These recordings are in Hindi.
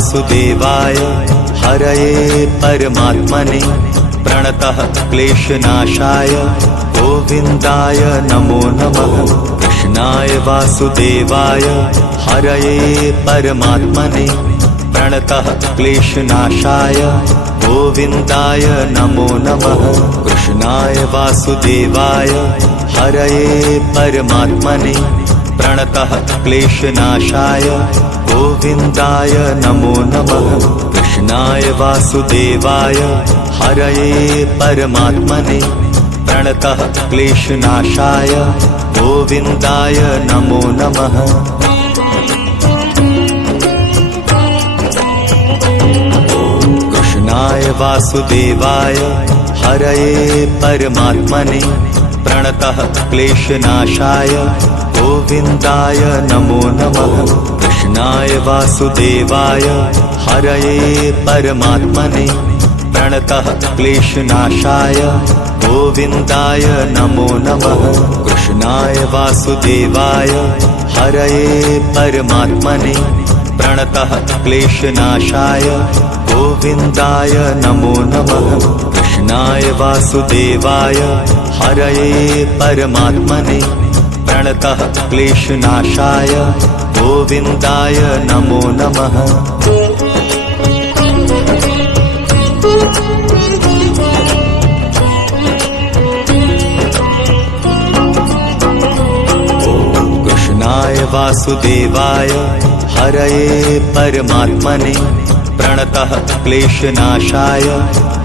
वासुदेवाय हरये परमात्मने प्रणतः क्लेशनाशाय गोविन्दाय नमो नमः। कृष्णाय वासुदेवाय हरये परमात्मने प्रणतः क्लेशनाशाय गोविन्दाय नमो नमः। कृष्णाय वासुदेवाय हरये परमात्मने प्रणतः क्लेशनाशाय गोविन्दाय नमो नमः। कृष्णाय वासुदेवाय हरये परमात्मने प्रणतः क्लेशनाशाय गोविन्दाय नमो नमः। कृष्णाय वासुदेवाय हरये परमात्मने प्रणतः क्लेशनाशाय गोविन्दाय नमो नमः। कृष्णाय वासुदेवाय हरये परमात्मने प्रणतः क्लेशनाशाय गोविन्दाय नमो नमः। कृष्णाय वासुदेवाय हरये परमात्मने प्रणतः क्लेशनाशाय गोविन्दाय नमो नमः। कृष्णाय वासुदेवाय हरये परमात्मने प्रणतः क्लेशनाशाय गोविन्दाय नमो नमः। कृष्णाय वासुदेवाय हरये परमात्मने प्रणतः क्लेशनाशाय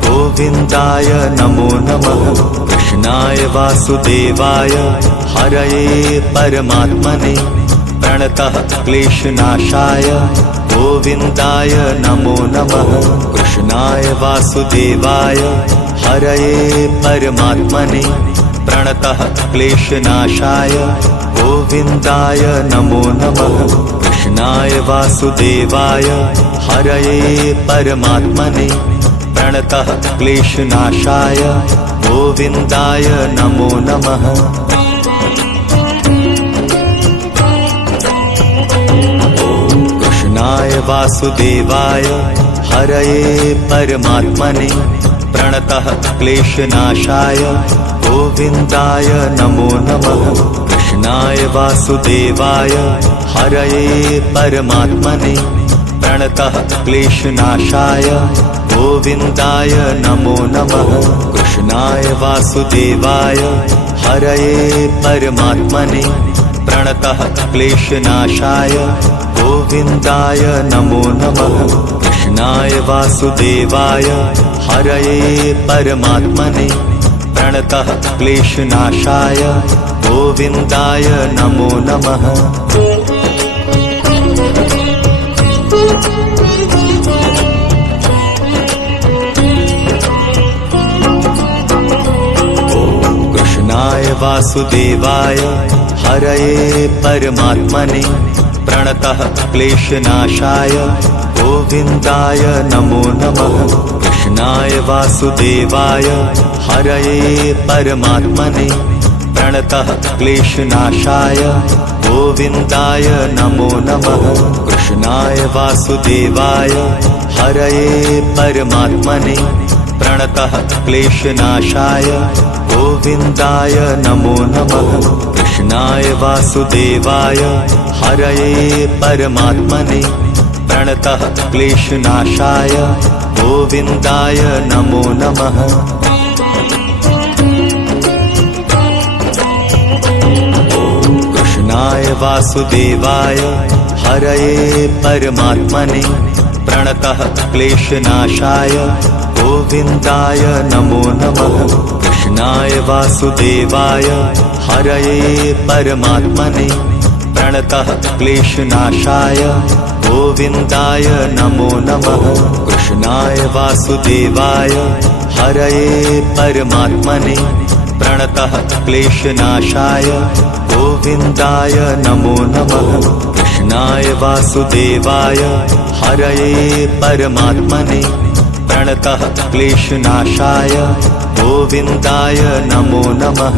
गोविन्दाय नमो नमः। कृष्णाय वासुदेवाय हरये परमात्मने प्रणतः क्लेशनाशाय गोविन्दाय नमो नमः। कृष्णाय वासुदेवाय हरये परमात्मने प्रणतः क्लेशनाशाय गोविन्दाय नमो नमः। कृष्णाय वासुदेवाय हरये परमात्मने प्रणतः क्लेशनाशाय गोविन्दाय नमो नमः। कृष्णाय वासुदेवाय हरये परमात्मने प्रणतः क्लेशनाशाय गोविन्दाय नमो नमः। कृष्णाय वासुदेवाय हरये परमात्मने प्रणतः क्लेशनाशाय गोविन्दाय नमो नमः। कृष्णाय वासुदेवाय हरये परमात्मने प्रणतः क्लेशनाशाय गोविन्दाय नमो नमः। कृष्णाय वासुदेवाय हरये परमात्मने प्रणतः क्लेशनाशाय गोविन्दाय नमो नमः। कृष्णाय वासुदेवाय हरये परमात्मने प्रणतः क्लेशनाशाय गोविन्दाय नमो नमः। कृष्णाय वासुदेवाय हरये परमात्मने प्रणतः क्लेशनाशाय गोविन्दाय नमो नमः। कृष्णाय वासुदेवाय हरये परमात्मने प्रणतः क्लेशनाशाय गोविन्दाय नमो नमः। कृष्णाय वासुदेवाय हरये परमात्मने प्रणतः क्लेशनाशाय गोविन्दाय नमो नमः। कृष्णाय वासुदेवाय हरये परमात्मने प्रणतः क्लेशनाशाय गोविन्दाय नमो नमः। कृष्णाय वासुदेवाय हरये परमात्मने प्रणतः क्लेशनाशाय गोविन्दाय नमो नमः। कृष्णाय वासुदेवाय हरये परमात्मने प्रणतः क्लेशनाशाय गोविन्दाय नमो नमः। कृष्णाय वासुदेवाय हरये परमात्मने प्रणतः क्लेशनाशाय गोविन्दाय नमो नमः।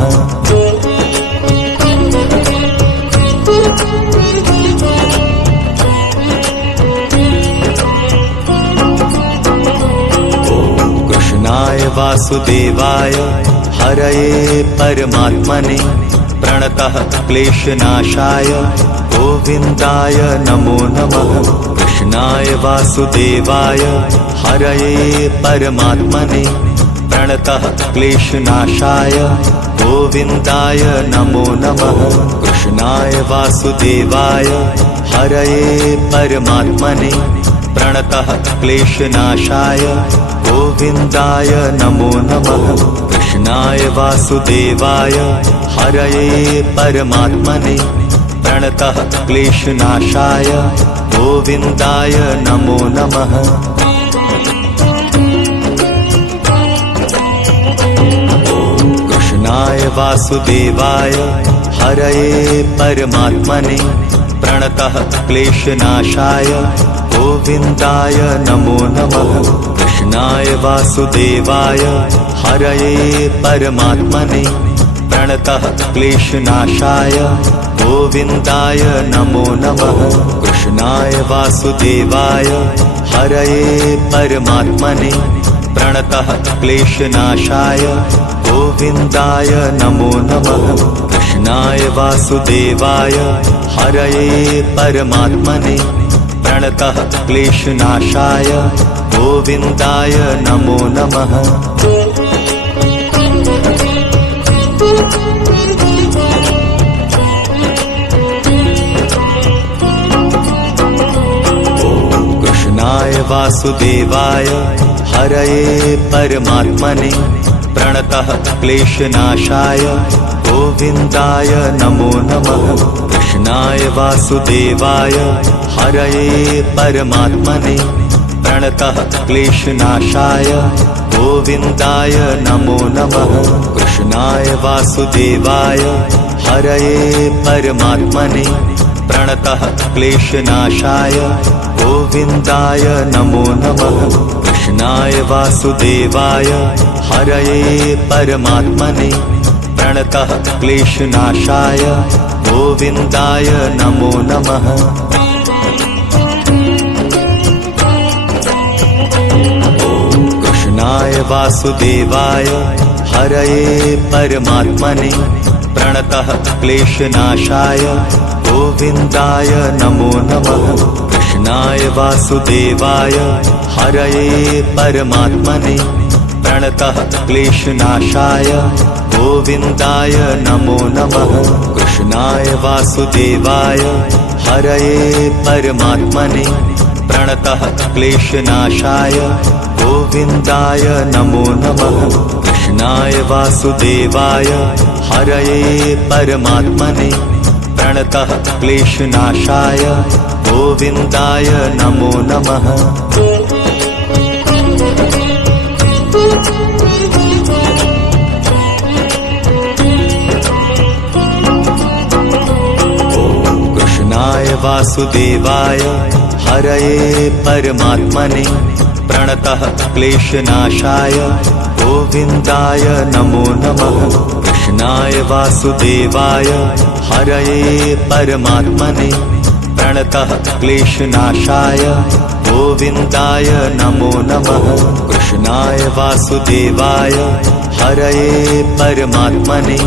वासुदेवाय हरये परमात्मने प्रणतः क्लेशनाशाय गोविन्दाय नमो नमः। कृष्णाय वासुदेवाय हरये परमात्मने प्रणतः क्लेशनाशाय गोविन्दाय नमो नमः। कृष्णाय वासुदेवाय हरये परमात्मने प्रणतः क्लेशनाशाय गोविन्दाय नमो नमः। कृष्णाय वासुदेवाय हरये परमात्मने प्रणतः क्लेशनाशाय गोविन्दाय नमो नमः। कृष्णाय वासुदेवाय हरये परमात्मने प्रणतः क्लेशनाशाय गोविन्दाय नमो नमः। कृष्णाय वासुदेवाय हरये परमात्मने प्रणतः क्लेशनाशाय गोविन्दाय नमो नमः। कृष्णाय वासुदेवाय हरये परमात्मने प्रणतः क्लेशनाशाय गोविन्दाय नमो नमः। कृष्णाय वासुदेवाय हरये परमात्मने प्रणतः क्लेशनाशाय गोविन्दाय नमो नमः। कृष्णाय वासुदेवाय हरये परमात्मने प्रणतः क्लेशनाशाय गोविन्दाय नमो नमः। कृष्णाय वासुदेवाय हरये परमात्मने प्रणतः क्लेशनाशाय गोविन्दाय नमो नमः। कृष्णाय वासुदेवाय हरये परमात्मने प्रणतः क्लेशनाशाय गोविन्दाय नमो नमः। कृष्णाय वासुदेवाय हरये परमात्मने प्रणतः क्लेशनाशाय गोविन्दाय नमो नमः। कृष्णाय वासुदेवाय हरये परमात्मने प्रणतः क्लेशनाशाय गोविन्दाय नमो नमः। कृष्णाय वासुदेवाय हरये परमात्मने प्रणतः क्लेशनाशाय गोविन्दाय नमो नमः। कृष्णाय वासुदेवाय हरये परमात्मने प्रणतः क्लेशनाशाय गोविन्दाय नमो नमः। कृष्णाय वासुदेवाय हरये परमात्मने प्रणतः क्लेशनाशाय गोविन्दाय नमो नमः। कृष्णाय वासुदेवाय हरये परमात्मने प्रणतः क्लेशनाशाय गोविन्दाय नमो नमः। कृष्णाय वासुदेवाय हरये परमात्मने प्रणतः क्लेशनाशाय गोविन्दाय नमो नमः। कृष्णाय वासुदेवाय हरये परमात्मने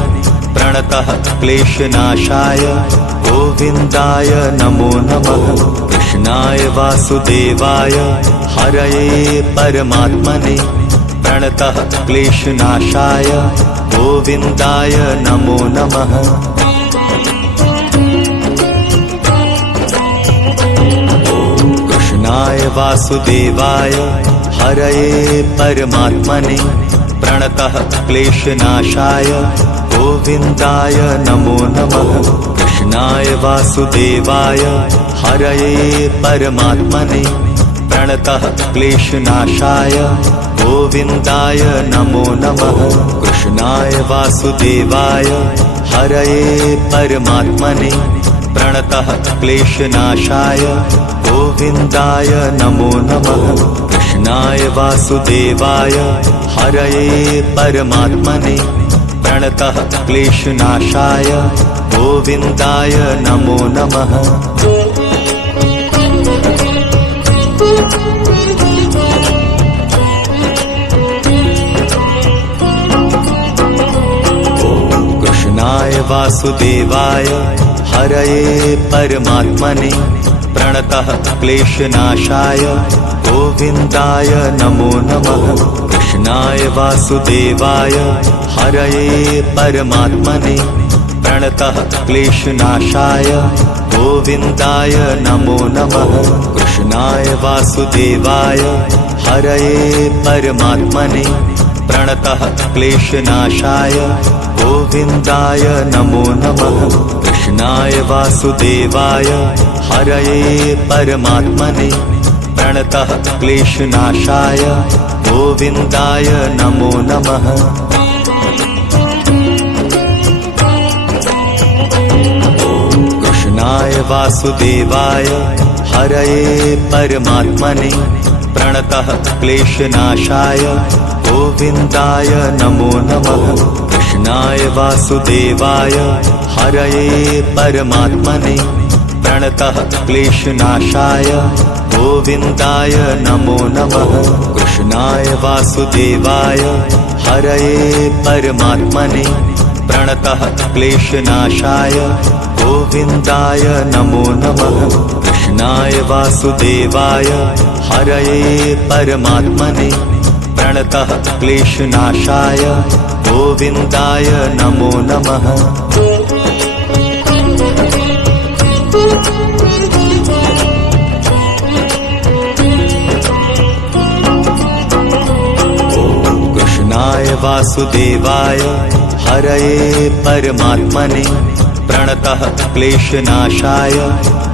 प्रणतः क्लेशनाशाय गोविन्दाय नमो नमः। कृष्णाय वासुदेवाय हरये परमात्मने प्रणतः क्लेशनाशाय गोविन्दाय नमो नमः। कृष्णाय वासुदेवाय हरये परमात्मने प्रणतः क्लेशनाशाय गोविन्दाय नमो नमः। कृष्णाय वासुदेवाय हरये परमात्मने प्रणतः क्लेशनाशाय गोविन्दाय नमो नमः। कृष्णाय वासुदेवाय हरये परमात्मने प्रणतः क्लेशनाशाय गोविन्दाय नमो नमः। कृष्णाय वासुदेवाय हरये परमात्मने प्रणतः क्लेशनाशाय गोविन्दाय नमो नमः। वासुदेवाय हरये परमात्मने प्रणतः क्लेशनाशाय गोविन्दाय नमो नमः। कृष्णाय वासुदेवाय हरये परमात्मने प्रणतः क्लेशनाशाय गोविन्दाय नमो नमः। कृष्णाय वासुदेवाय हरये परमात्मने प्रणतः क्लेशनाशाय गोविन्दाय नमो नमः। कृष्णाय वासुदेवाय हरये परमात्मने प्रणतः क्लेशनाशाय गोविन्दाय नमो नमः। कृष्णाय वासुदेवाय हरये परमात्मने प्रणतः क्लेशनाशाय गोविन्दाय नमो नमः। कृष्णाय वासुदेवाय हरये परमात्मने प्रणतः क्लेशनाशाय गोविन्दाय नमो नमः। कृष्णाय वासुदेवाय हरये परमात्मने प्रणतः क्लेशनाशाय गोविन्दाय नमो नमः। कृष्णाय वासुदेवाय हरये परमात्मने प्रणतः क्लेशनाशाय गोविन्दाय नमो नमः। कृष्णाय वासुदेवाय हरये परमात्मने प्रणतः क्लेशनाशाय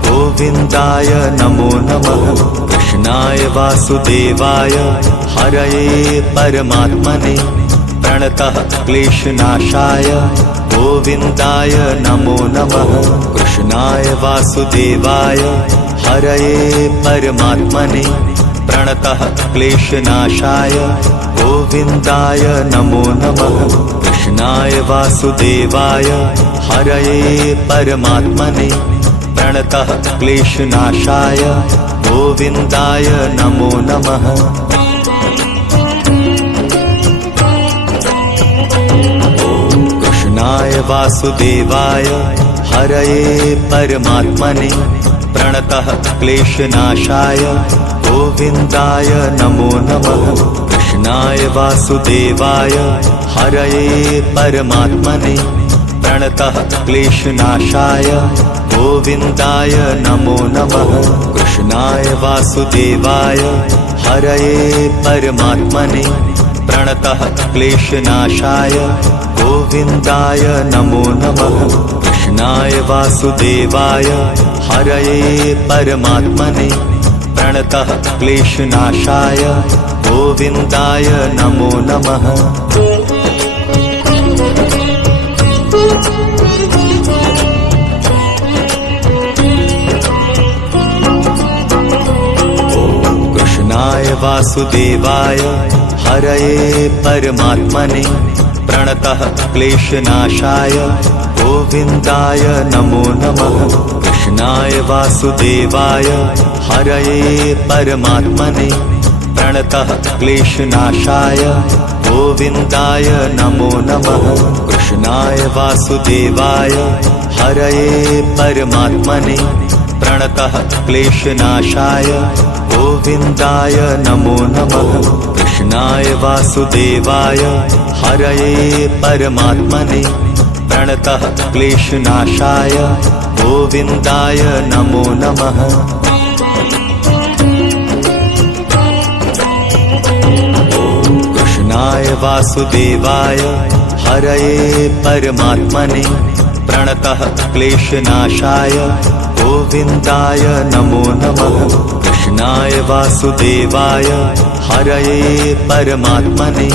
गोविन्दाय नमो नमः। कृष्णाय वासुदेवाय हरये परमात्मने प्रणतः क्लेशनाशाय गोविन्दाय नमो नमः। कृष्णाय वासुदेवाय हरये परमात्मने प्रणतः क्लेशनाशाय गोविन्दाय नमो नमः। कृष्णाय वासुदेवाय हरये परमात्मने प्रणतः क्लेशनाशाय गोविन्दाय नमो नमः। कृष्णाय वासुदेवाय हरये परमात्मने प्रणतः क्लेशनाशाय गोविन्दाय नमो नमः। कृष्णाय वासुदेवाय हरये परमात्मने प्रणतः क्लेशनाशाय गोविन्दाय नमो नमः। कृष्णाय वासुदेवाय हरये परमात्मने प्रणतः क्लेशनाशाय गोविन्दाय नमो नमः। कृष्णाय वासुदेवाय हरये परमात्मने प्रणतः क्लेशनाशाय गोविन्दाय नमो नमः। कृष्णाय वासुदेवाय हरये परमात्मने प्रणतः क्लेशनाशाय गोविन्दाय नमो नमः। कृष्णाय वासुदेवाय हरये परमात्मने प्रणतः क्लेशनाशाय गोविन्दाय नमो नमः। कृष्णाय वासुदेवाय हरये परमात्मने प्रणतः क्लेशनाशाय गोविन्दाय नमो नमः। कृष्णाय वासुदेवाय हरये परमात्मने प्रणतः क्लेशनाशाय गोविन्दाय नमो नमः। कृष्णाय वासुदेवाय हरये परमात्मने प्रणतः क्लेशनाशाय गोविन्दाय नमो नमः। कृष्णाय वासुदेवाय हरये परमात्मने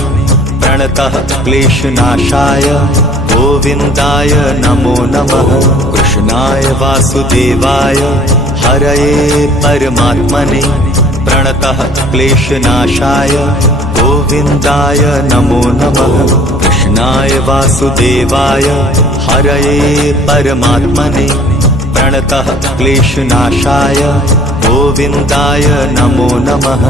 प्रणतः क्लेशनाशाय गोविन्दाय नमो नमः। कृष्णाय वासुदेवाय हरये परमात्मने प्रणतः क्लेशनाशाय गोविन्दाय नमो नमः। कृष्णाय वासुदेवाय हरये परमात्मने प्रणतः क्लेशनाशाय गोविन्दाय नमो नमः।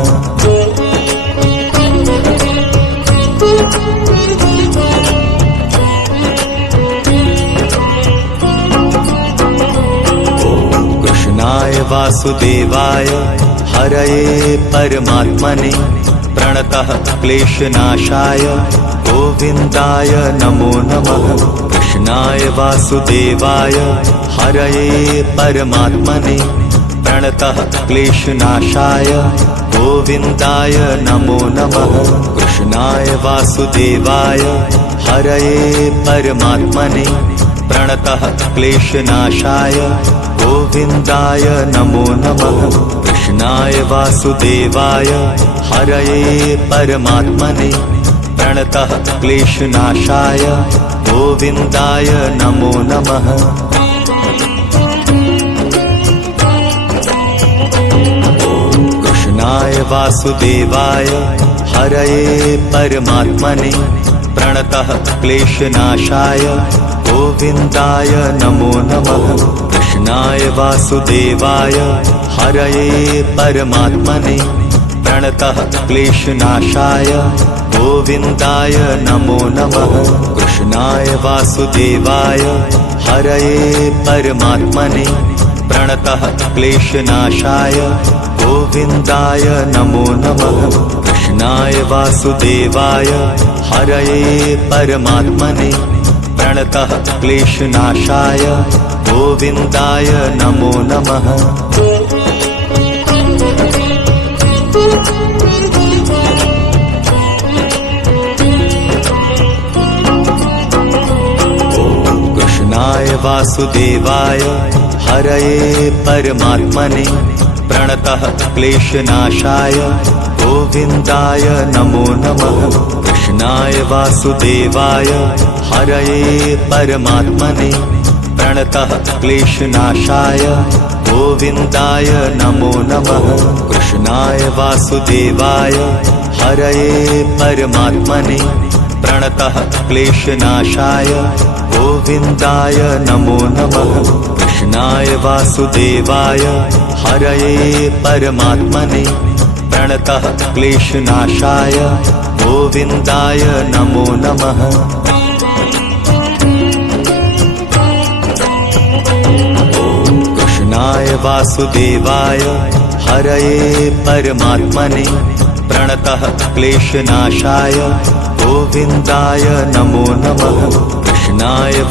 कृष्णाय वासुदेवाय हरये परमात्मने प्रणतः क्लेशनाशाय गोविन्दाय नमो नमः। कृष्णाय वासुदेवाय हरये परमात्मने प्रणतः क्लेशनाशाय गोविन्दाय नमो नमः। कृष्णाय वासुदेवाय हरये परमात्मने प्रणतः क्लेशनाशाय गोविन्दाय नमो नमः। कृष्णाय वासुदेवाय हरये परमात्मने प्रणतः क्लेशनाशाय गोविन्दाय नमो नमः। कृष्णाय वासुदेवाय हरये परमात्मने प्रणतः क्लेशनाशाय गोविन्दाय नमो नमः। कृष्णाय वासुदेवाय हरये परमात्मने प्रणतः क्लेशनाशाय गोविन्दाय नमो नमः। कृष्णाय वासुदेवाय हरये परमात्मने प्रणतः क्लेशनाशाय गोविन्दाय नमो नमः। कृष्णाय वासुदेवाय हरये परमात्मने प्रणतः क्लेशनाशाय गोविन्दाय नमो नमः। कृष्णाय वासुदेवाय हरये परमात्मने प्रणतः क्लेशनाशाय गोविन्दाय नमो नमः। कृष्णाय वासुदेवाय हरये परमात्मने प्रणतः क्लेशनाशाय गोविन्दाय नमो नमः। कृष्णाय वासुदेवाय हरये परमात्मने प्रणतः क्लेशनाशाय गोविन्दाय नमो नमः। कृष्णाय वासुदेवाय हरये परमात्मने प्रणतः क्लेशनाशाय गोविन्दाय नमो नमः। कृष्णाय वासुदेवाय हरये परमात्मने प्रणतः क्लेशनाशाय गोविन्दाय नमो नमः। कृष्णाय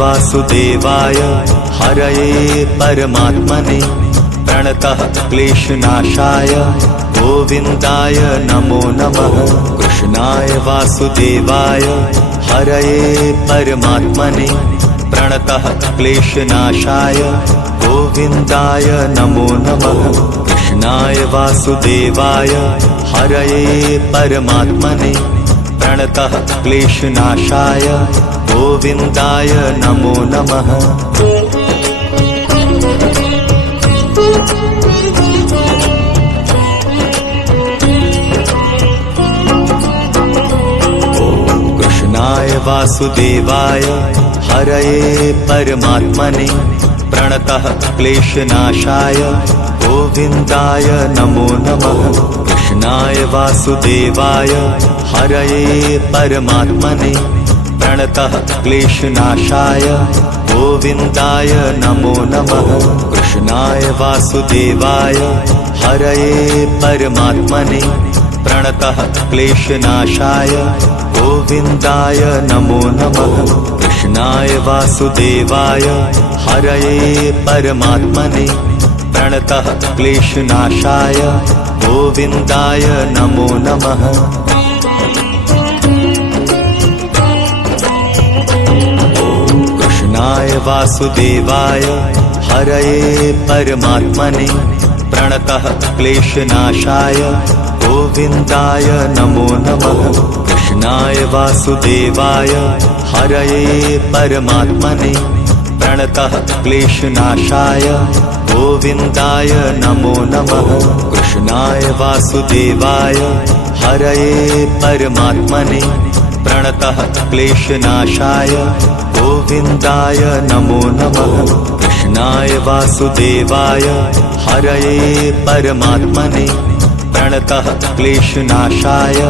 वासुदेवाय हरये परमात्मने प्रणतः क्लेशनाशाय गोविन्दाय नमो नमः। कृष्णाय वासुदेवाय हरये परमात्मने प्रणतः क्लेशनाशाय गोविन्दाय नमो नमः। कृष्णाय वासुदेवाय हरये परमात्मने प्रणतः क्लेशनाशाय गोविन्दाय नमो नमः। कृष्णाय वासुदेवाय हरये परमात्मने प्रणतः क्लेशनाशाय गोविन्दाय नमो नमः। कृष्णाय वासुदेवाय हरये परमात्मने प्रणतः क्लेशनाशाय गोविन्दाय नमो नमः। कृष्णाय वासुदेवाय हरये परमात्मने प्रणतः क्लेशनाशाय गोविन्दाय नमो नमः। कृष्णाय वासुदेवाय हरये परमात्मने प्रणतः क्लेशनाशाय गोविन्दाय नमो नमः। कृष्णाय वासुदेवाय हरये परमात्मने प्रणतः क्लेशनाशाय गोविन्दाय नमो नमः। कृष्णाय वासुदेवाय हरये परमात्मने प्रणतः क्लेशनाशाय गोविन्दाय नमो नमः। कृष्णाय वासुदेवाय हरये परमात्मने प्रणतः क्लेशनाशाय गोविन्दाय नमो नमः। कृष्णाय वासुदेवाय हरये परमात्मने प्रणतः क्लेशनाशाय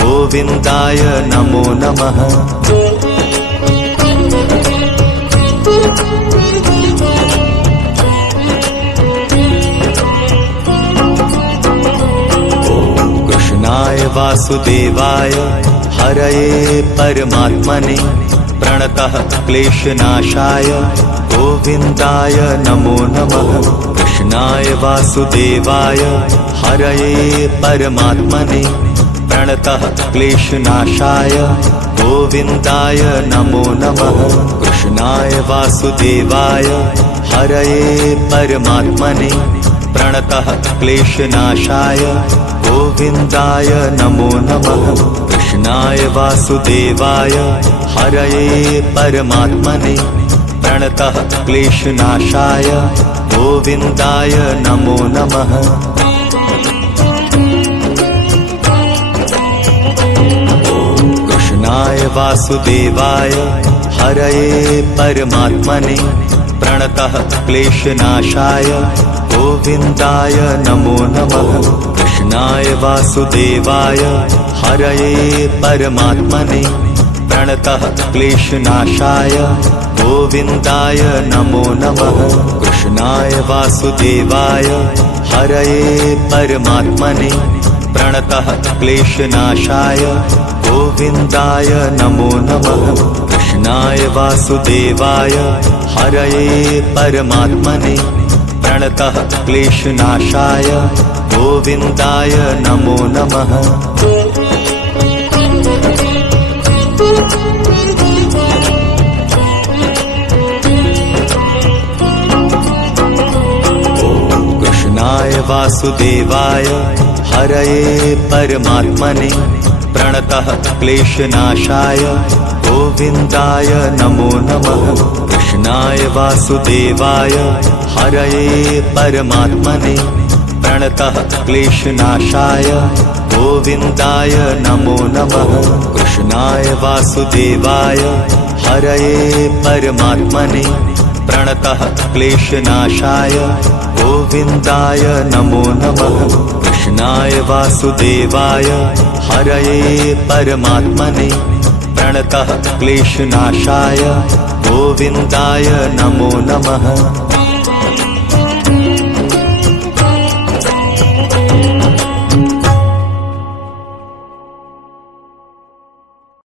गोविन्दाय नमो नमः। वासुदेवाय हरये परमात्मने प्रणतः क्लेशनाशाय गोविन्दाय नमो नमः। कृष्णाय वासुदेवाय हरये परमात्मने प्रणतः क्लेशनाशाय गोविन्दाय नमो नमः। कृष्णाय वासुदेवाय हरये परमात्मने प्रणतः क्लेशनाशाय गोविन्दाय नमो नमः। कृष्णाय वासुदेवाय हरये परमात्मने प्रणतः क्लेशनाशाय गोविन्दाय नमो नमः। कृष्णाय वासुदेवाय हरये परमात्मने प्रणतः क्लेशनाशाय गोविन्दाय नमो नमः। कृष्णाय वासुदेवाय हरये परमात्मने प्रणतः क्लेशनाशाय गोविन्दाय नमो नमः। कृष्णाय वासुदेवाय हरये परमात्मने प्रणतः क्लेशनाशाय गोविन्दाय नमो नमः। कृष्णाय वासुदेवाय हरये परमात्मने प्रणतः क्लेशनाशाय गोविन्दाय नमो नमः। कृष्णाय वासुदेवाय हरये परमात्मने प्रणतः क्लेशनाशाय गोविन्दाय नमो नमः। कृष्णाय वासुदेवाय हरये परमात्मने प्रणतः क्लेशनाशाय गोविन्दाय नमो नमः। कृष्णाय वासुदेवाय हरये परमात्मने प्रणतः क्लेशनाशाय गोविन्दाय नमो नमः। कृष्णाय वासुदेवाय हरये परमात्मने प्रणतः क्लेशनाशाय गोविन्दाय नमो नमः।